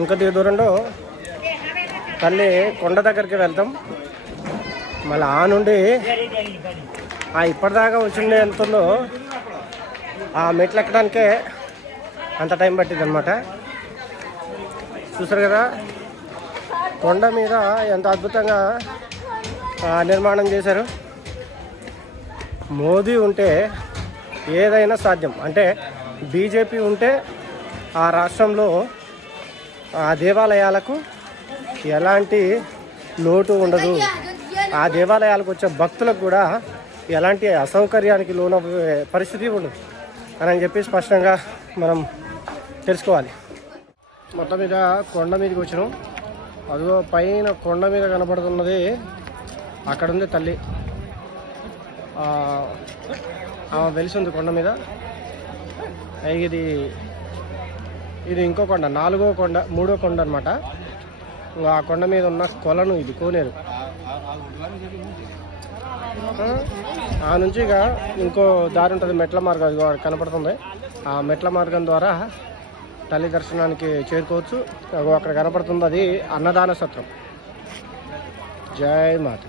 ఇంకొద్ది దూరంలో తల్లి కొండ దగ్గరికి వెళ్తాం. మళ్ళీ ఆ నుండి ఇప్పటిదాకా వచ్చిండే ఎంతుందో ఆ మెట్లు ఎక్కడానికే అంత టైం పట్టింది అనమాట. చూసారు కదా కొండ మీద ఎంత అద్భుతంగా నిర్మాణం చేశారు. మోదీ ఉంటే ఏదైనా సాధ్యం. అంటే బీజేపీ ఉంటే ఆ రాష్ట్రంలో ఆ దేవాలయాలకు ఎలాంటి లోటు ఉండదు. ఆ దేవాలయాలకు వచ్చే భక్తులకు కూడా ఎలాంటి అసౌకర్యానికి లోనయ్యే పరిస్థితి ఉండదు అని చెప్పి స్పష్టంగా మనం తెలుసుకోవాలి. మొత్తం మీద కొండ మీదకి వచ్చినాం. అదిగో పైన కొండ మీద కనపడుతున్నది అక్కడ ఉంది తల్లి. వెలిసింది కొండ మీద. ఇది ఇంకో కొండ, 4వ కొండ 3వ కొండ అనమాట. ఆ కొండ మీద ఉన్న కొలను ఇది కోనేరు. ఆ నుంచి ఇక ఇంకో దారి ఉంటుంది, మెట్ల మార్గం అది కనపడుతుంది. ఆ మెట్ల మార్గం ద్వారా తల్లి దర్శనానికి చేరుకోవచ్చు. అక్కడ కనపడుతుంది అది అన్నదాన సత్రం. జై మాత.